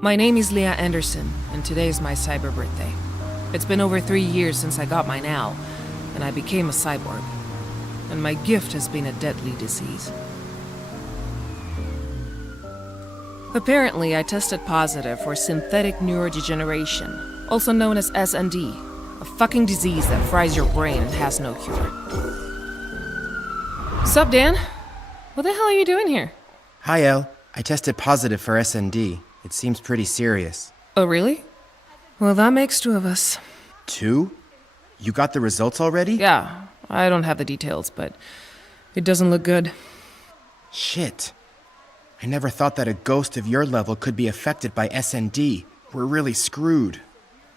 My name is Leah Anderson, and today is my cyber birthday. It's been over 3 years since I got mine now, and I became a cyborg. And my gift has been a deadly disease. Apparently, I tested positive for synthetic neurodegeneration, also known as SND, a fucking disease that fries your brain and has no cure. Sup, Dan? What the hell are you doing here? Hi, El. I tested positive for SND. It seems pretty serious. Oh, really? Well, that makes 2 of us. 2? You got the results already? Yeah, I don't have the details, but it doesn't look good. Shit. I never thought that a ghost of your level could be affected by SND. We're really screwed.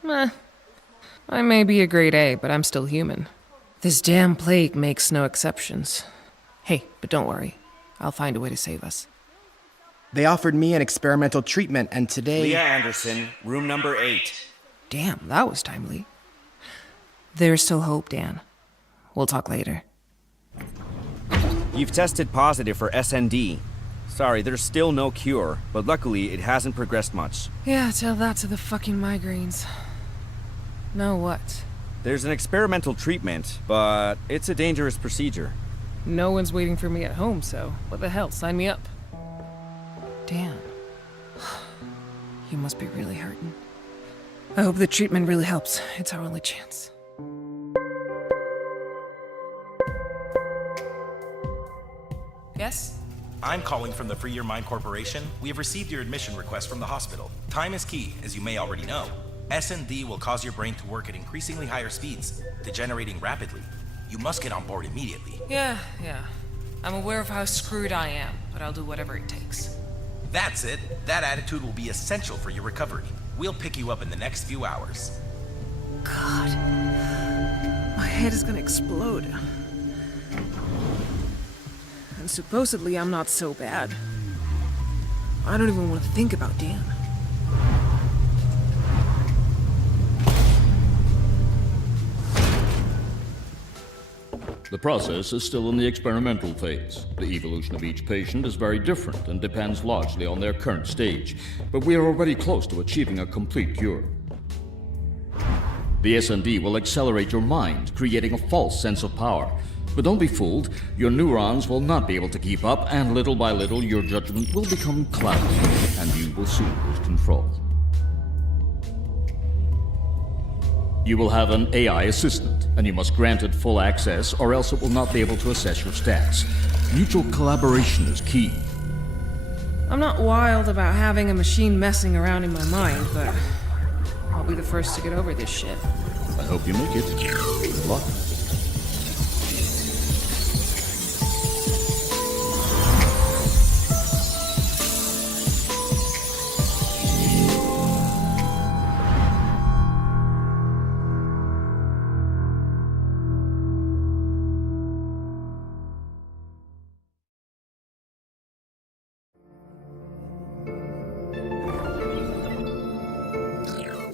I may be a grade A, but I'm still human. This damn plague makes no exceptions. Hey, but don't worry. I'll find a way to save us. They offered me an experimental treatment, and today... Leah Anderson, room number 8. Damn, that was timely. There's still hope, Dan. We'll talk later. You've tested positive for SND. Sorry, there's still no cure, but luckily it hasn't progressed much. Yeah, tell that to the fucking migraines. Now what? There's an experimental treatment, but it's a dangerous procedure. No one's waiting for me at home, so what the hell, sign me up. Dan. You must be really hurting. I hope the treatment really helps. It's our only chance. Yes? I'm calling from the Free Your Mind Corporation. We have received your admission request from the hospital. Time is key, as you may already know. SND will cause your brain to work at increasingly higher speeds, degenerating rapidly. You must get on board immediately. Yeah. I'm aware of how screwed I am, but I'll do whatever it takes. That's it. That attitude will be essential for your recovery. We'll pick you up in the next few hours. God. My head is gonna explode. And supposedly I'm not so bad. I don't even want to think about Dan. The process is still in the experimental phase. The evolution of each patient is very different and depends largely on their current stage, but we are already close to achieving a complete cure. The SND will accelerate your mind, creating a false sense of power. But don't be fooled, your neurons will not be able to keep up, and little by little your judgment will become cloudy, and you will soon lose control. You will have an AI assistant, and you must grant it full access, or else it will not be able to assess your stats. Mutual collaboration is key. I'm not wild about having a machine messing around in my mind, but I'll be the first to get over this shit. I hope you make it. Good luck.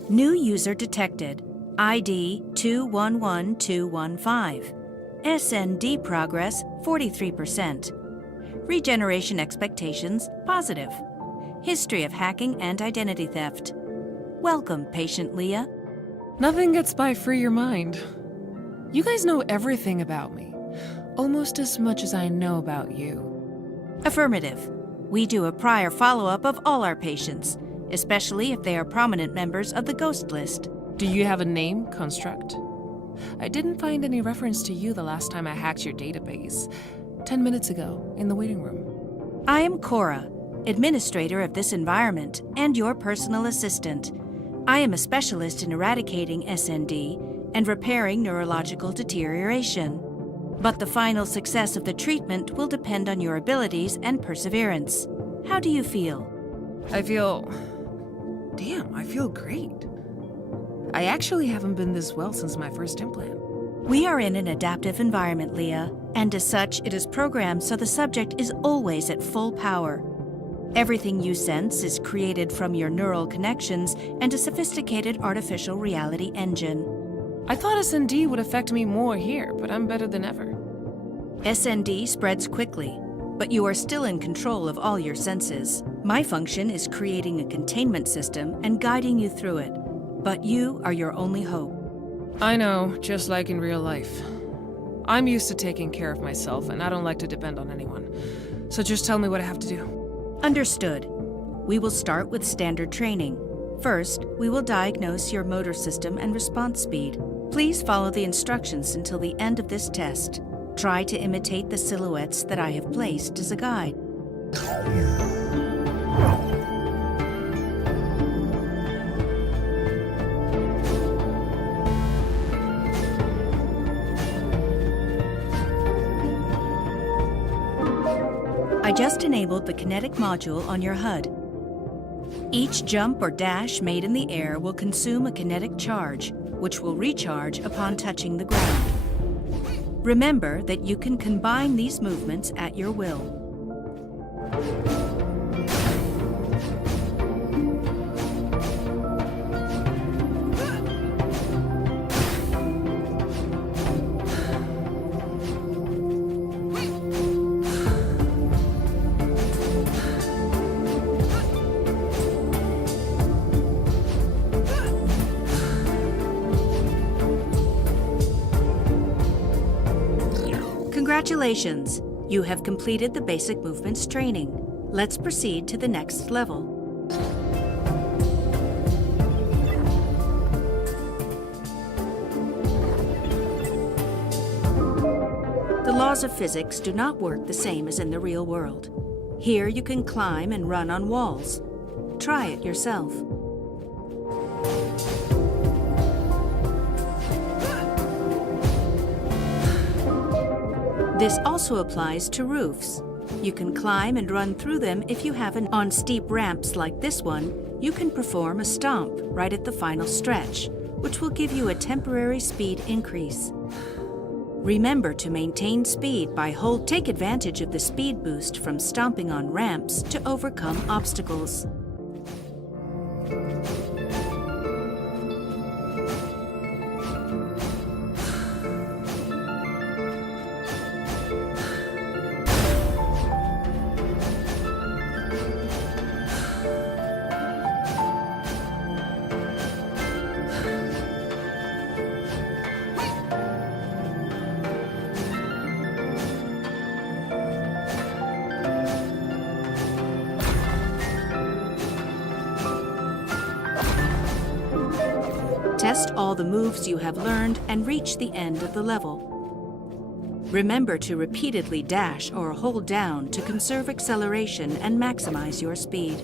New user detected. ID 211215. SND progress 43%. Regeneration expectations positive. History of hacking and identity theft. Welcome, patient Leah. Nothing gets by Free Your Mind. You guys know everything about me. Almost as much as I know about you. Affirmative. We do a prior follow-up of all our patients, especially if they are prominent members of the ghost list. Do you have a name, Construct? I didn't find any reference to you the last time I hacked your database. 10 minutes ago, in the waiting room. I am Cora, administrator of this environment and your personal assistant. I am a specialist in eradicating SND and repairing neurological deterioration. But the final success of the treatment will depend on your abilities and perseverance. How do you feel? I feel great. I actually haven't been this well since my first implant. We are in an adaptive environment, Leah, and as such, it is programmed so the subject is always at full power. Everything you sense is created from your neural connections and a sophisticated artificial reality engine. I thought SND would affect me more here, but I'm better than ever. SND spreads quickly, but you are still in control of all your senses. My function is creating a containment system and guiding you through it, but you are your only hope. I know, just like in real life. I'm used to taking care of myself, and I don't like to depend on anyone. So just tell me what I have to do. Understood. We will start with standard training. First, we will diagnose your motor system and response speed. Please follow the instructions until the end of this test. Try to imitate the silhouettes that I have placed as a guide. I just enabled the kinetic module on your HUD. Each jump or dash made in the air will consume a kinetic charge, which will recharge upon touching the ground. Remember that you can combine these movements at your will. Congratulations! You have completed the basic movements training. Let's proceed to the next level. The laws of physics do not work the same as in the real world. Here you can climb and run on walls. Try it yourself. This also applies to roofs. You can climb and run through them if you have an on steep ramps like this one, you can perform a stomp right at the final stretch, which will give you a temporary speed increase. Remember to maintain speed by take advantage of the speed boost from stomping on ramps to overcome obstacles. Test all the moves you have learned and reach the end of the level. Remember to repeatedly dash or hold down to conserve acceleration and maximize your speed.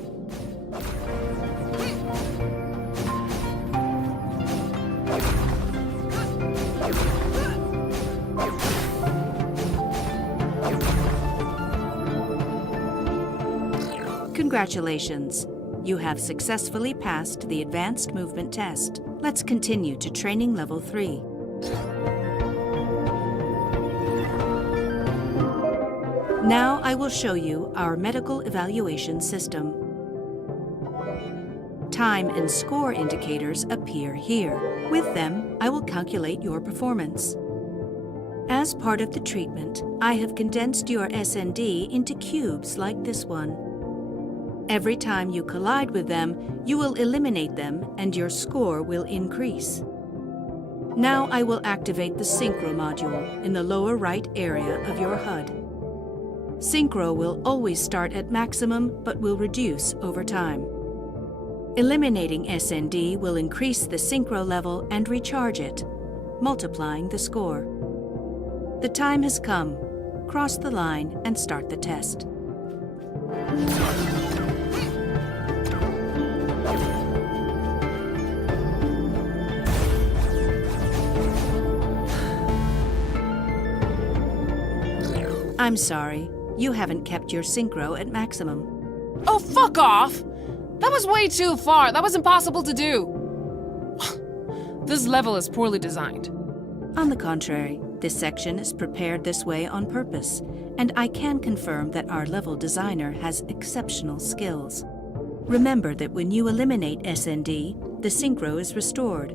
Congratulations! You have successfully passed the advanced movement test. Let's continue to training level 3. Now I will show you our medical evaluation system. Time and score indicators appear here. With them, I will calculate your performance. As part of the treatment, I have condensed your SND into cubes like this one. Every time you collide with them, you will eliminate them and your score will increase. Now I will activate the Synchro module in the lower right area of your HUD. Synchro will always start at maximum but will reduce over time. Eliminating SND will increase the Synchro level and recharge it, multiplying the score. The time has come. Cross the line and start the test. I'm sorry, you haven't kept your Synchro at maximum. Oh, fuck off! That was way too far. That was impossible to do. This level is poorly designed. On the contrary, this section is prepared this way on purpose, and I can confirm that our level designer has exceptional skills. Remember that when you eliminate SND, the Synchro is restored.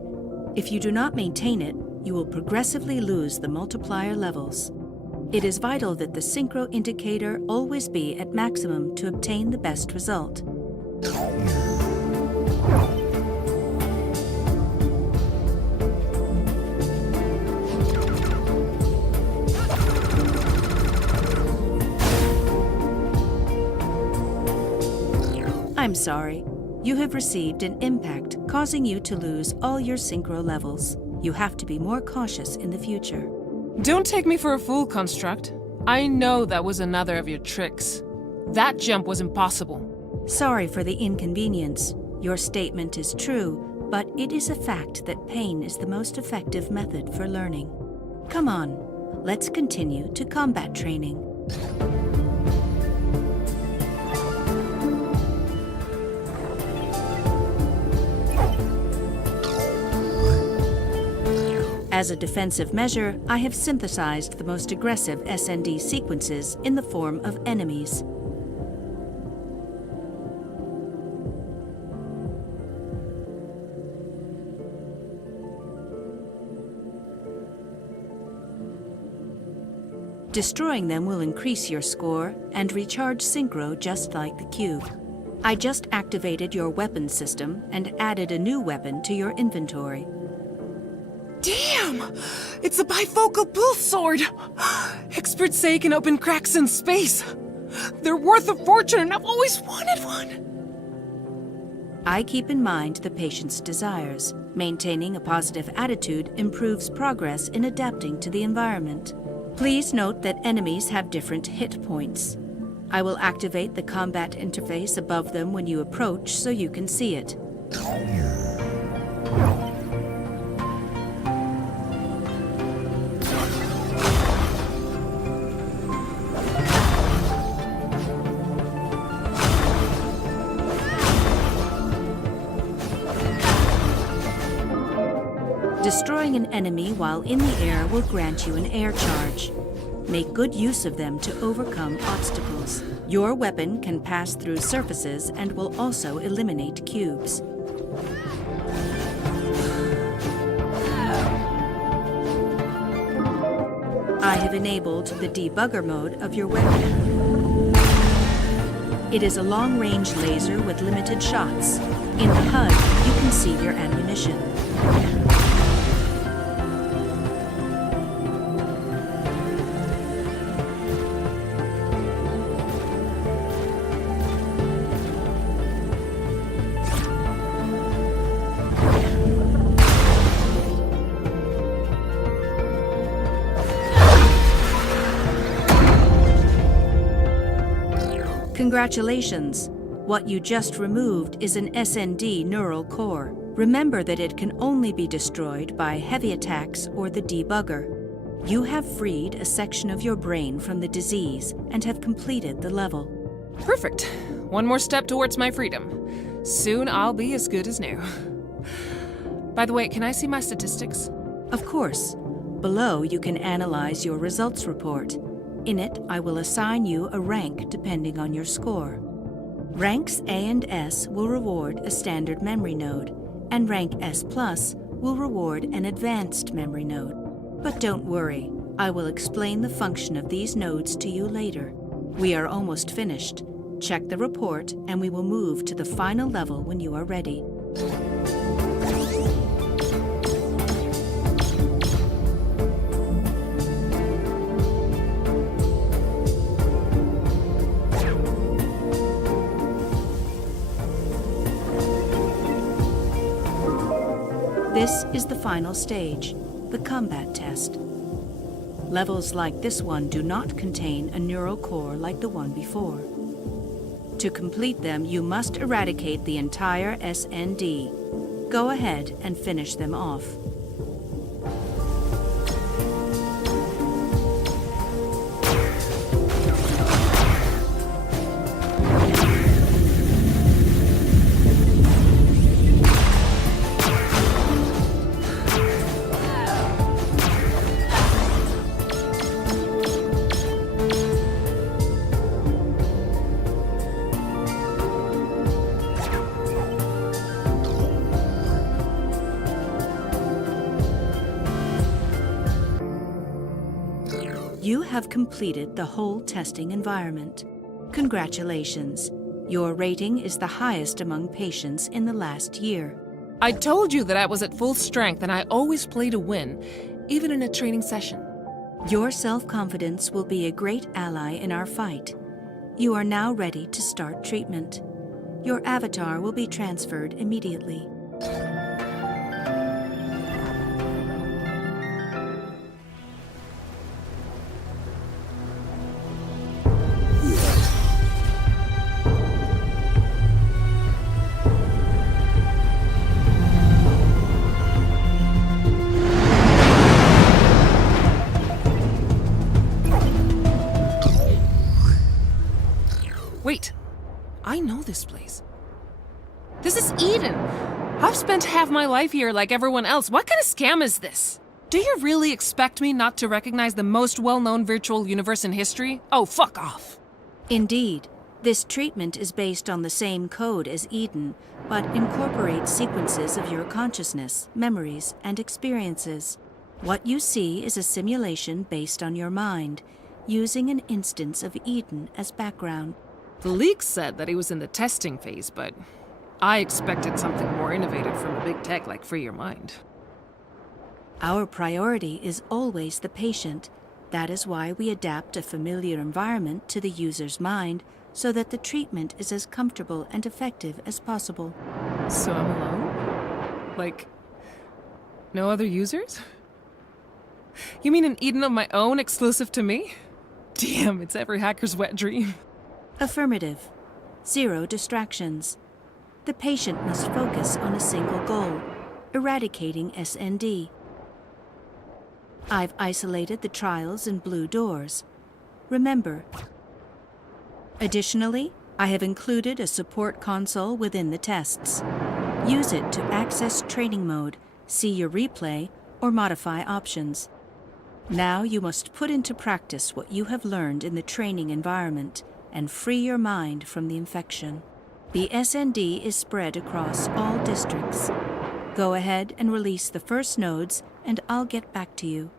If you do not maintain it, you will progressively lose the multiplier levels. It is vital that the synchro indicator always be at maximum to obtain the best result. I'm sorry. You have received an impact causing you to lose all your synchro levels. You have to be more cautious in the future. Don't take me for a fool, Construct. I know that was another of your tricks. That jump was impossible. Sorry for the inconvenience. Your statement is true, but it is a fact that pain is the most effective method for learning. Come on, let's continue to combat training. As a defensive measure, I have synthesized the most aggressive SND sequences in the form of enemies. Destroying them will increase your score and recharge synchro just like the cube. I just activated your weapon system and added a new weapon to your inventory. Damn! It's a bifocal pulse sword! Experts say it can open cracks in space. They're worth a fortune and I've always wanted one. I keep in mind the patient's desires. Maintaining a positive attitude improves progress in adapting to the environment. Please note that enemies have different hit points. I will activate the combat interface above them when you approach so you can see it. Destroying an enemy while in the air will grant you an air charge. Make good use of them to overcome obstacles. Your weapon can pass through surfaces and will also eliminate cubes. I have enabled the debugger mode of your weapon. It is a long-range laser with limited shots. In the HUD, you can see your ammunition. Congratulations! What you just removed is an SND neural core. Remember that it can only be destroyed by heavy attacks or the debugger. You have freed a section of your brain from the disease and have completed the level. Perfect. One more step towards my freedom. Soon I'll be as good as new. By the way, can I see my statistics? Of course. Below, you can analyze your results report. In it, I will assign you a rank depending on your score. Ranks A and S will reward a standard memory node, and rank S+ will reward an advanced memory node. But don't worry, I will explain the function of these nodes to you later. We are almost finished. Check the report, and we will move to the final level when you are ready. This is the final stage, the combat test. Levels like this one do not contain a neural core like the one before. To complete them, you must eradicate the entire SND. Go ahead and finish them off. have completed the whole testing environment. Congratulations. Your rating is the highest among patients in the last year. I told you that I was at full strength and I always play to win, even in a training session. Your self-confidence will be a great ally in our fight. You are now ready to start treatment. Your avatar will be transferred immediately. Wait, I know this place. This is Eden. I've spent half my life here like everyone else. What kind of scam is this? Do you really expect me not to recognize the most well-known virtual universe in history? Oh, fuck off. Indeed, this treatment is based on the same code as Eden, but incorporates sequences of your consciousness, memories, and experiences. What you see is a simulation based on your mind, using an instance of Eden as background. The leak said that he was in the testing phase, but I expected something more innovative from a big tech like Free Your Mind. Our priority is always the patient. That is why we adapt a familiar environment to the user's mind so that the treatment is as comfortable and effective as possible. So I'm alone? Like, no other users? You mean an Eden of my own exclusive to me? Damn, it's every hacker's wet dream. Affirmative. 0 distractions. The patient must focus on a single goal, eradicating SND. I've isolated the trials in blue doors. Remember. Additionally, I have included a support console within the tests. Use it to access training mode, see your replay, or modify options. Now you must put into practice what you have learned in the training environment and free your mind from the infection. The SND is spread across all districts. Go ahead and release the first nodes, and I'll get back to you.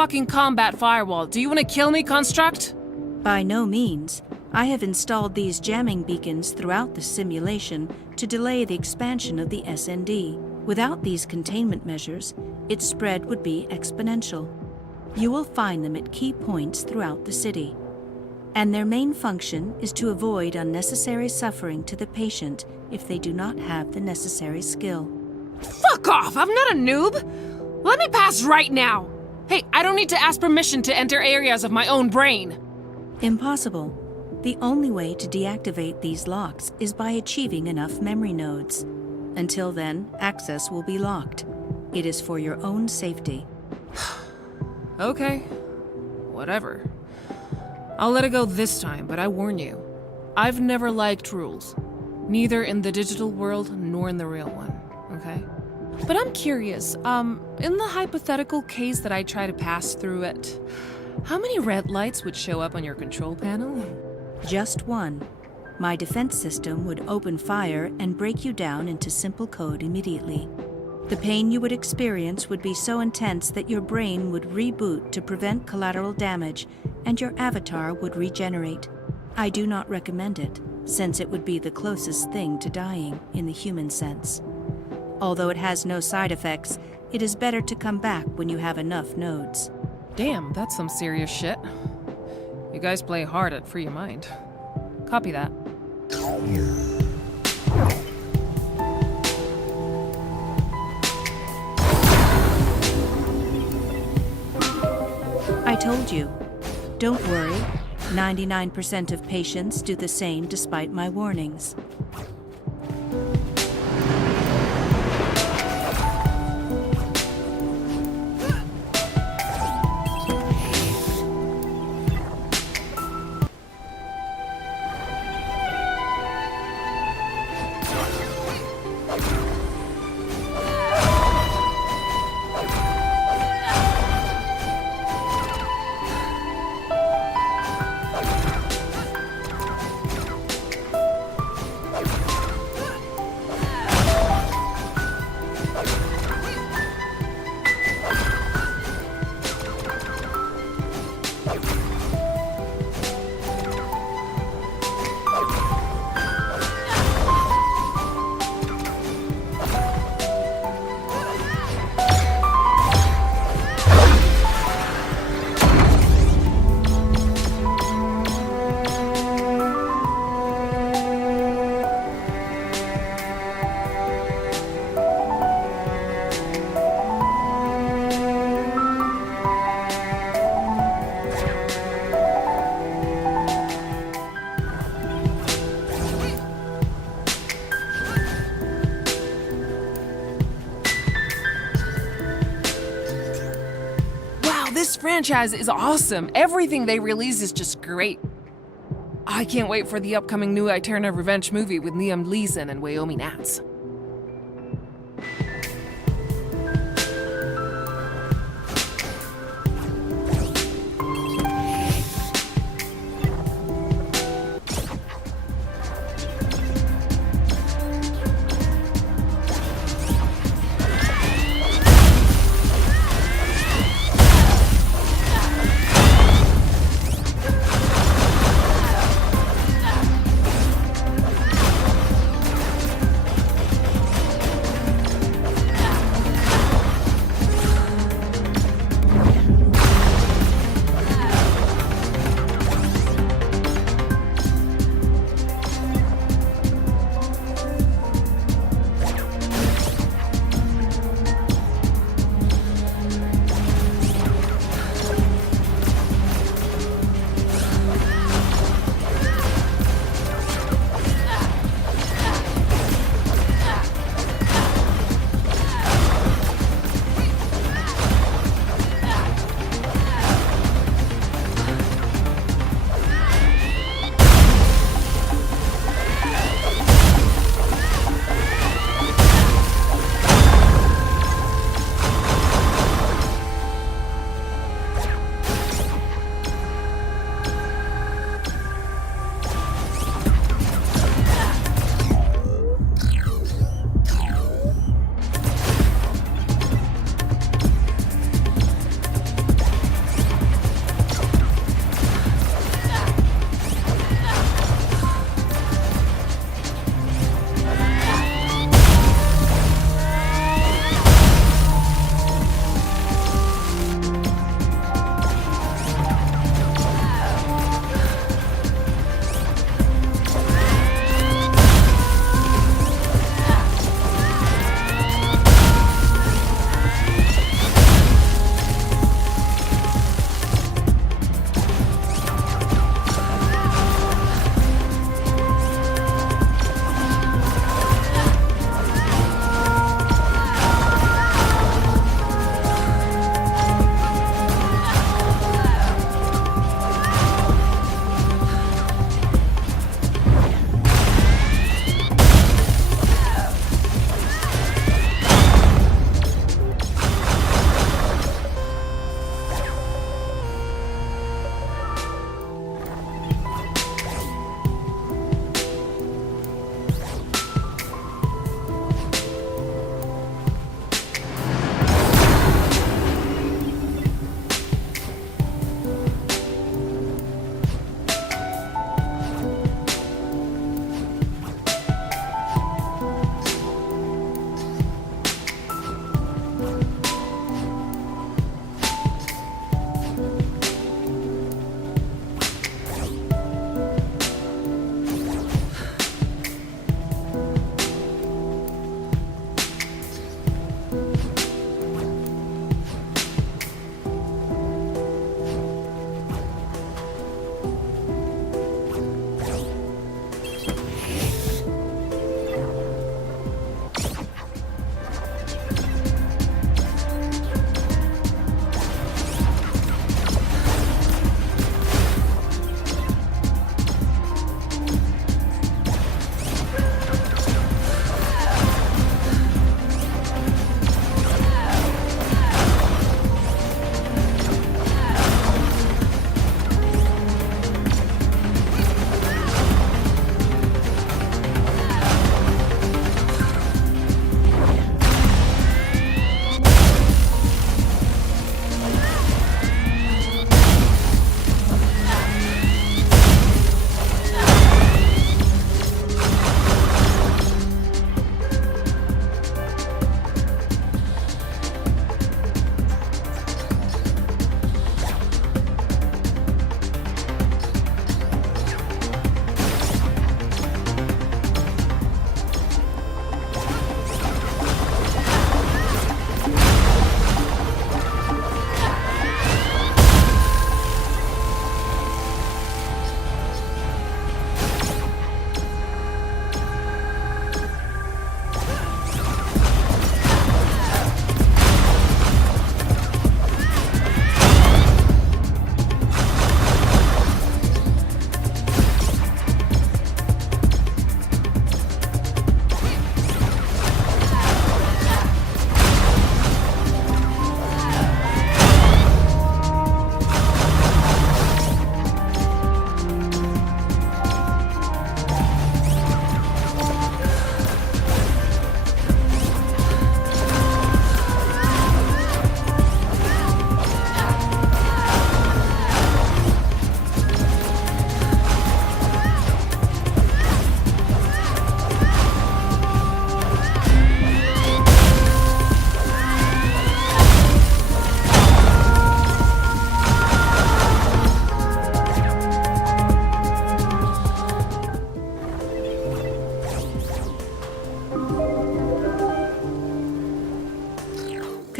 fucking combat firewall. Do you want to kill me, Construct? By no means. I have installed these jamming beacons throughout the simulation to delay the expansion of the SND. Without these containment measures, its spread would be exponential. You will find them at key points throughout the city. And their main function is to avoid unnecessary suffering to the patient if they do not have the necessary skill. Fuck off! I'm not a noob! Let me pass right now! Hey, I don't need to ask permission to enter areas of my own brain! Impossible. The only way to deactivate these locks is by achieving enough memory nodes. Until then, access will be locked. It is for your own safety. Okay. Whatever. I'll let it go this time, but I warn you. I've never liked rules. Neither in the digital world nor in the real one, okay? But I'm curious, in the hypothetical case that I try to pass through it, how many red lights would show up on your control panel? Just one. My defense system would open fire and break you down into simple code immediately. The pain you would experience would be so intense that your brain would reboot to prevent collateral damage, and your avatar would regenerate. I do not recommend it, since it would be the closest thing to dying in the human sense. Although it has no side effects, it is better to come back when you have enough nodes. Damn, that's some serious shit. You guys play hard at Free Your Mind. Copy that. I told you. Don't worry. 99% of patients do the same despite my warnings. This franchise is awesome. Everything they release is just great. I can't wait for the upcoming new Eterna Revenge movie with Liam Neeson and Wyoming Nats.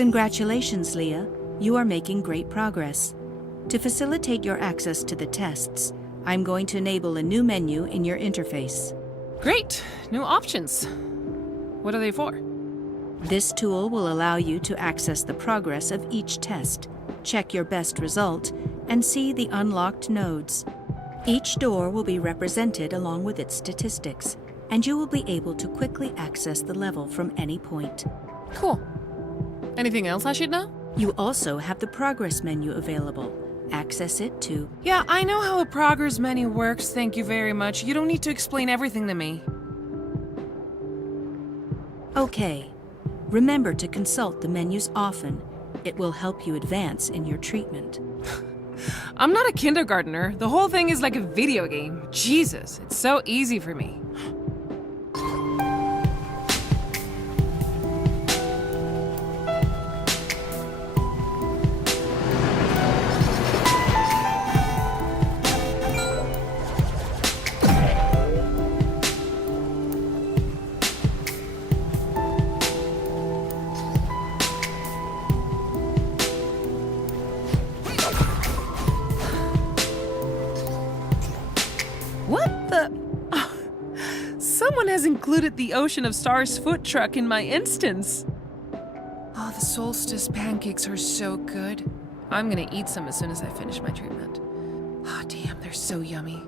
Congratulations, Leah. You are making great progress. To facilitate your access to the tests, I'm going to enable a new menu in your interface. Great! New options. What are they for? This tool will allow you to access the progress of each test, check your best result, and see the unlocked nodes. Each door will be represented along with its statistics, and you will be able to quickly access the level from any point. Cool. Anything else I should know? You also have the progress menu available. Access it to... Yeah, I know how a progress menu works, thank you very much. You don't need to explain everything to me. Okay. Remember to consult the menus often. It will help you advance in your treatment. I'm not a kindergartner. The whole thing is like a video game. Jesus, it's so easy for me. What the? Oh, someone has included the Ocean of Stars food truck in my instance. Oh, the solstice pancakes are so good. I'm gonna eat some as soon as I finish my treatment. Oh, damn, they're so yummy.